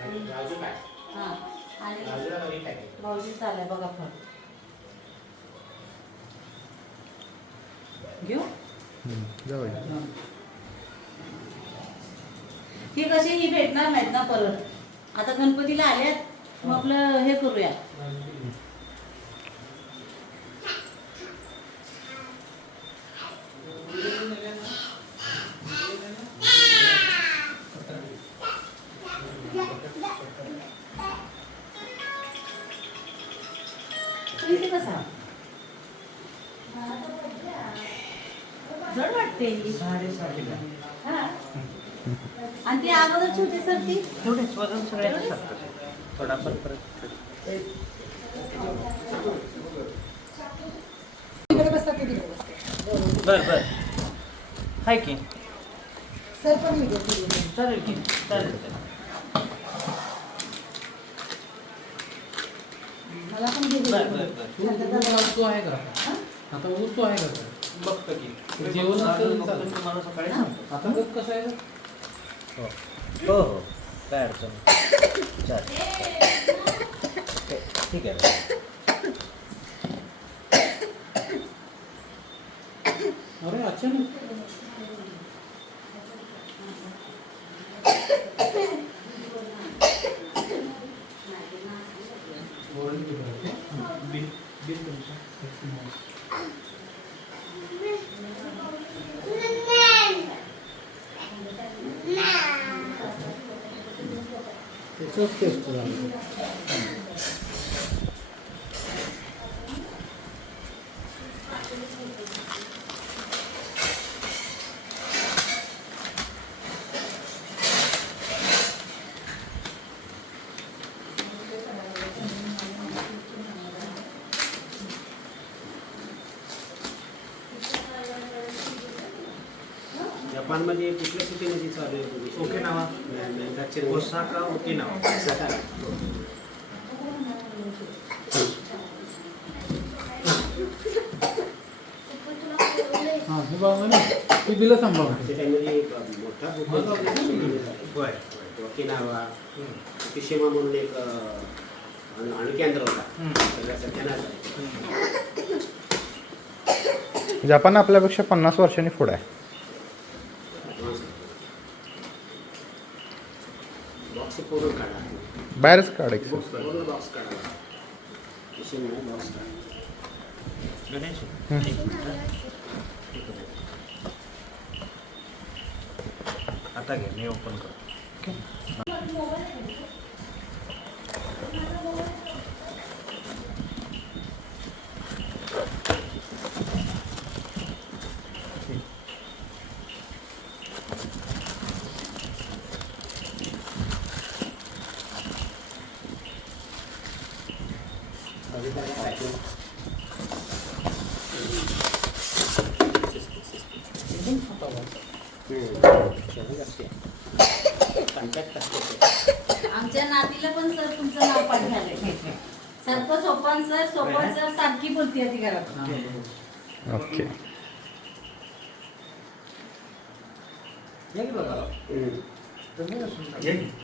हां आणि भाऊजी चाललाय बघा फळ घेऊ ही कशी ही भेटणार नाहीत ना परत आता गणपतीला आल्यात मग आपलं हे करूया कसा जड वाटते हा आणि ती अगोदर छोटी सर ती थोडेच वजन सगळ्यांचं थोडाफार परत बर बर हाय की सर पण चालेल की चालेल मला पण घेऊ बर बर बर तू आहे का आता ऊस तू आहे का बघतो की जेवण असेल तर तुम्हाला सकाळी सांगतो आता बघ कसं आहे हो हो हो काय अडचण नाही चालेल ठीक आहे अरे अचानक बिल बिल जपानमध्ये कुठल्या सिटीमध्ये चालू आहे ओकिनावा ओसाका ओकिनावा हां हे बाबा ना ती बिलं सांभाळ त्यामध्ये एक मोठा होय ओकिनावा फिशिमा म्हणून एक अणुकेंद्र होता सगळ्या सत्यानाश जपान आपल्यापेक्षा 50 वर्षांनी पुढे आहे. बॉक्स पूर्ण काढा बाहेरच काढायचं पूर्ण बॉक्स काढा फिशिमा बॉक्स काढा गणेश आता घे मी ओपन करतो आमच्या नातीला पण सर तुमचं नाव पाठ झालंय सारखं सोपान सर सारखी बोलते ती घरात ओके या की बघा